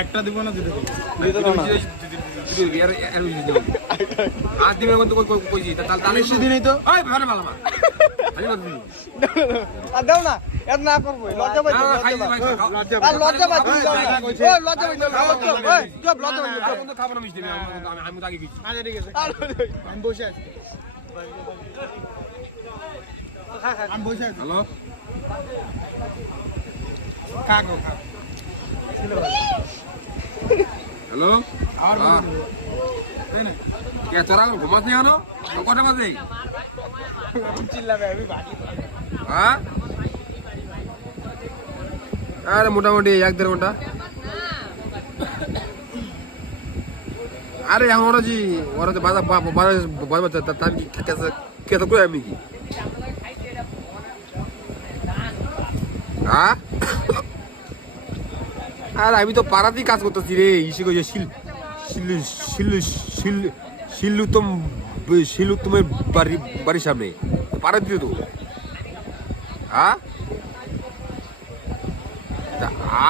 একটা দিব না দুটো দিব আজ দিনের মধ্যে কইছি তাহলে বেশি দিনই তো ওই ভালো ভালো আর দাও না এত না করবো লজ্জা পাই আর লজ্জা পাই ওই লজ্জা পাই ওই চুপ লজ্জা পাই খাবো না মিষ্টি আমি তো আগে গেছি আচ্ছা ঠিক আছে আমি বসে আছি আমি বসে আছি হ্যালো কাকো হ্যালো কে তোরা ঘুমাস নি কেন কটা বাজে চিল্লাবে আমি বাড়ি হ্যাঁ আরে মোটামুটি 1-1.5 ঘন্টা আরে এখন ওরা জি ওরা তো বাজার বাজার তার কি কে তো কই আমি কি হ্যাঁ আর আমি তো পাড়াতেই কাজ করতেছি রে ইসে কই শিলু তোমার বাড়ির সামনে পাড়াতে তো হ্যাঁ